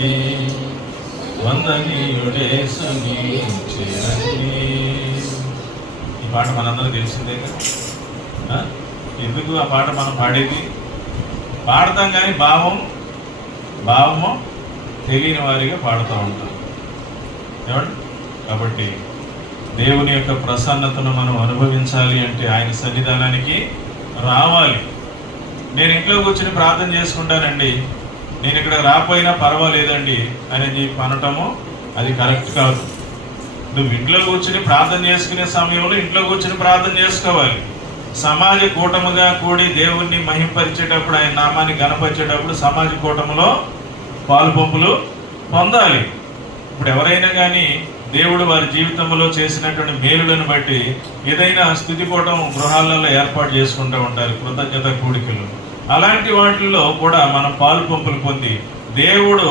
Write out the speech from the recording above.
చేరండి, వందనీయుడేసుని చేరండి. ఈ పాట మనందరూ తెలిసిందే కదా. ఎందుకు ఆ పాట మనం పాడేది? పాడతాం కానీ భావము తెలియని వారిగా పాడుతూ ఉంటాం ఏమండి. కాబట్టి దేవుని యొక్క ప్రసన్నతను మనం అనుభవించాలి అంటే ఆయన సన్నిధానానికి రావాలి. నేను ఇంట్లో కూర్చొని ప్రార్థన చేసుకుంటానండి, నేను ఇక్కడ రాపోయినా పర్వాలేదండి అని చెప్పి అనటము అది కరెక్ట్ కాదు. నువ్వు ఇంట్లో కూర్చొని ప్రార్థన చేసుకునే సమయంలో ఇంట్లో కూర్చొని ప్రార్థన చేసుకోవాలి. సమాజ కూటముగా కూడి దేవుణ్ణి మహింపరిచేటప్పుడు, ఆయన నామాన్ని గణపరిచేటప్పుడు సమాజ కూటములో పాలు పంపులు పొందాలి. ఇప్పుడు ఎవరైనా కానీ దేవుడు వారి జీవితంలో చేసినటువంటి మేలులను బట్టి ఏదైనా స్తుతి కూటం గృహాలలో ఏర్పాటు చేసుకుంటూ ఉంటారు, కృతజ్ఞత కూడికలు. అలాంటి వాటిల్లో కూడా మనం పాలు పంపులు పొంది దేవుడు